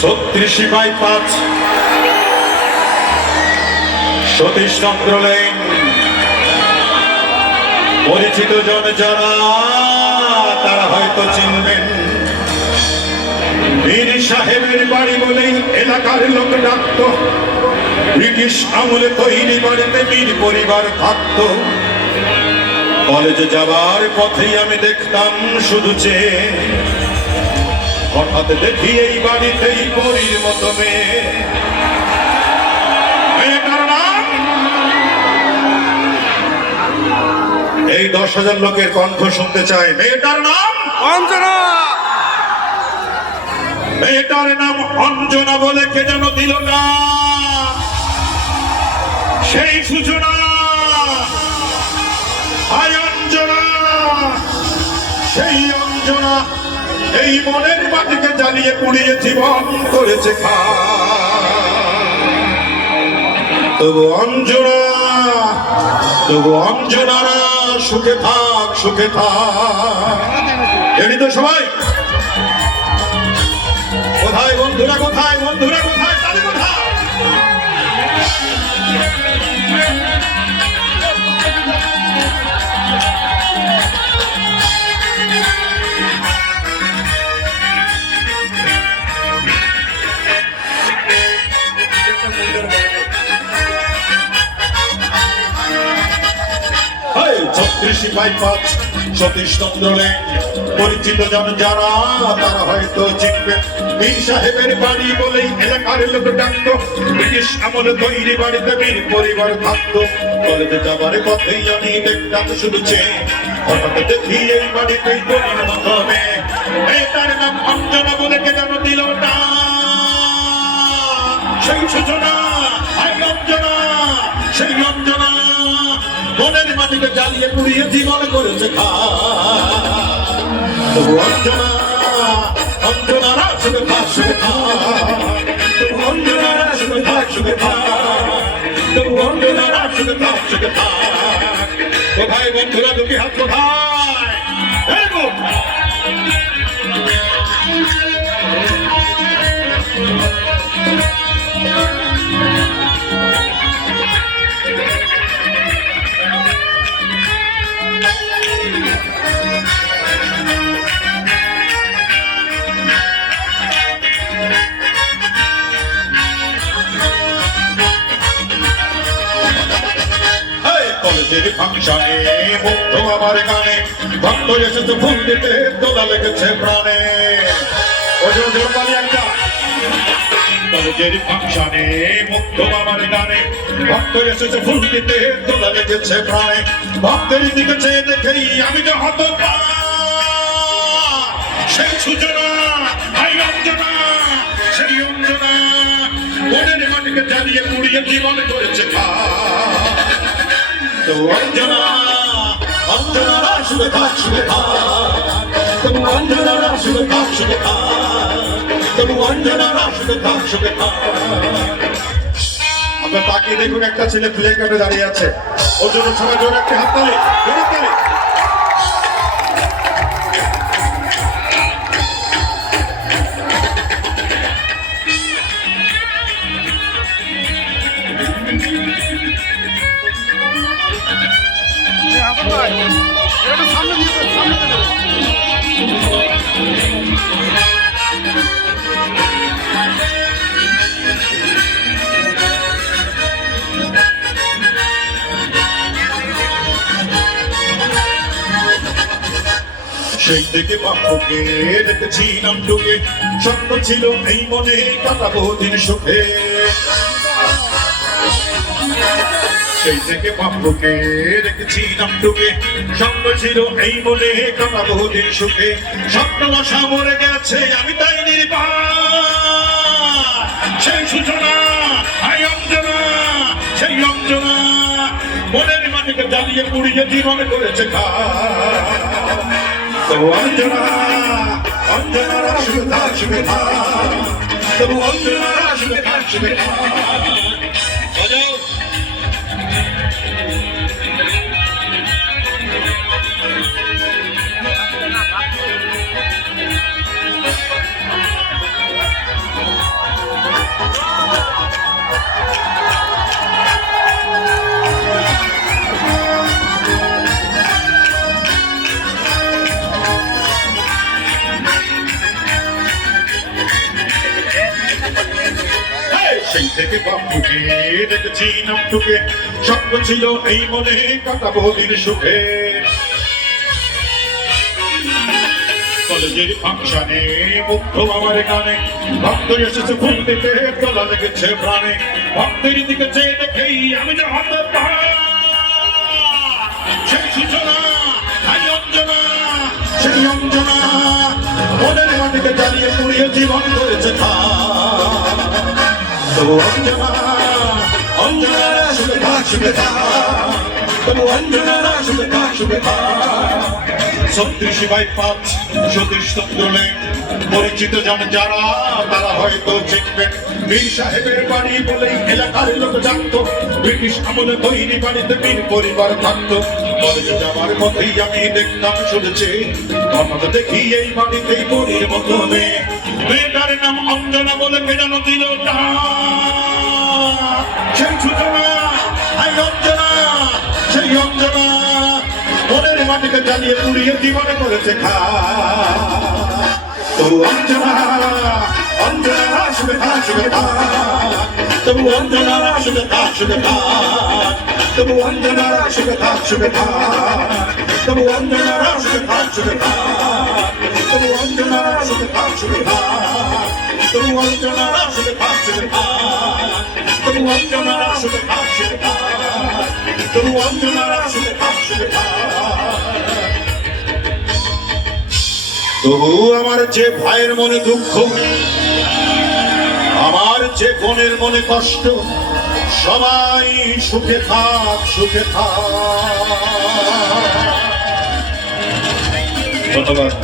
ছত্রিশ বাই পাঁচ। সতীশ চন্দ্র লেন পরিচিত জন যারা, তারা হয়তো চিনবেন। বীর সাহেবের বাড়ি বলেই এলাকার লোক ডাকত। ব্রিটিশ আমলে তৈরি বাড়িতে বীর পরিবার থাকত। কলেজে যাবার পথেই আমি দেখতাম শুধু চেয়ে। হঠাৎ দেখি এই বাড়িতেই পরীর মতো মেয়ে। এই দশ হাজার লোকের কণ্ঠ শুনতে চায় মেয়েটার নাম? অঞ্জনা! মেয়েটার নাম? অঞ্জনা বলে কে যেন দিল না। সেই সূচনা এই মনের মাটিকে জ্বালিয়ে পুড়িয়ে জীবন করেছে তবু অঞ্জনা, তবু অঞ্জনারা সুখে থাক সুখে থাক। এটি তো সবাই? কোথায় বন্ধুরা, কোথায়? ছত্রিশ বাই পাঁচ, সতীশ চন্দ্র পরিচিত জন যারা, তারা হয়তো চিনবেন বীর সাহেবের বাড়ি বলেই এলাকার লোক ডাকতো। ব্রিটিশ আমলে তৈরি বাড়িতে বীর পরিবার থাকতো। কলেজে যাবার পথেই আমি দেখতাম চেয়ে হঠাৎ দেখি এই বাড়িতেই মেয়ে মেয়েটার নাম অঞ্জনা বলে কে যেন দিল সেই সূচনা হাই অঞ্জনা, সেই অঞ্জনা। মাটিকে জ্বালিয়ে পুড়িয়ে জীবন করেছে খা তবু অঞ্জনা অঞ্জনা সুখে থাক সুখে থাক তবু অঞ্জনা সুখে থাক সুখে থাক তবু অঞ্জনা সুখে থাক সুখে থাক কোথায় বন্ধুরা দুটি হাত কোথায়? ফাংশনে মুগ্ধ আমার গানে। ভক্ত এসেছে ফুল দিতে দোলা লেগেছে প্রাণে। ওজন পানি একটা। কলেজের ফাংশনে মুগ্ধ আমার গানে। ভক্ত এসেছে ফুল দিতে দোলা লেগেছে প্রাণে। ভক্তের দিকে চেয়ে দেখেই আমি তো হত সেই সূচনা হাই অঞ্জনা, সেই অঞ্জনা। মনের মাটিকে জ্বালিয়ে পুড়িয়ে জীবন করেছে অঞ্জনা অঞ্জনা শুভে থাক শুভে থাক তবু অঞ্জনা শুভে থাক শুভে থাক তবু অঞ্জনা আপনার তাকিয়ে দেখুন, একটা ছেলে প্লে কার্ডে দাঁড়িয়ে আছে। ওর জন্য সবাই জোরে একটা জোরে তালি একটু সামনে সেই থেকে বাপুকে দেখেছি নামটুকে। স্বপ্ন ছিল এই মনে কাটাবো দিন সুখে। সেই থেকে বাপুকে দেখেছি নামটুকে স্বপ্ন ছিল এই মনে কাটাবো দিন সুখে। স্বপ্ন আশা মরে গেছে, আমি তাই নির্বাণ। সেই সূচনা অঞ্জনা, সেই অঞ্জনা। মনের মাটিকে জ্বালিয়ে পুড়িয়ে জীবন করেছে খা তো অঞ্জনা অঞ্জনা সুবিধা সুবিধা তবু অঞ্জনা সুবিধা সুবিধা থেকে বাপুকে দেখেছি নামটুকে স্বপ্ন ছিল এই মনে কাটাবো দিন সুখে কলেজের ফাংশনে মুগ্ধ ভক্ত এসেছে ফুল দিতে তোলা প্রাণে ভক্তের দিকে চেয়ে দেখেই আমি যে হাত সেই অঞ্জনা সেই অঞ্জনা মনের মাটিকে জ্বালিয়ে পুড়িয়ে জীবন করেছে খা পরিচিত জন যারা তারা হয়তো চিনবেন বীর সাহেবের বাড়ি বলেই এলাকার লোক জানত ব্রিটিশ আমলে তৈরি বাড়িতে বীর পরিবার থাকতো আমি দেখতাম শুনেছি দেখি এই বাড়িতেই পরীর মতো মেয়ে। তার নাম অঞ্জনা বলে কে যেন দিল সেই সূচনা আই অঞ্জনা, সেই অঞ্জনা। মনের মাটিকে জ্বালিয়ে পুড়িয়ে জীবনে করেছে খা। তবু অঞ্জনা অঞ্জনা আসবে আসবে তবু অঞ্জনা আসবে আসবে তবু অঞ্জনা আসবে আসবে তবু অঞ্জনা আসবে আসবে তবু আমার যে ভাইয়ের মনে দুঃখ, আমার যে বোনের মনে কষ্ট, সবাই সুখে থাক সুখে থাক। ধন্যবাদ।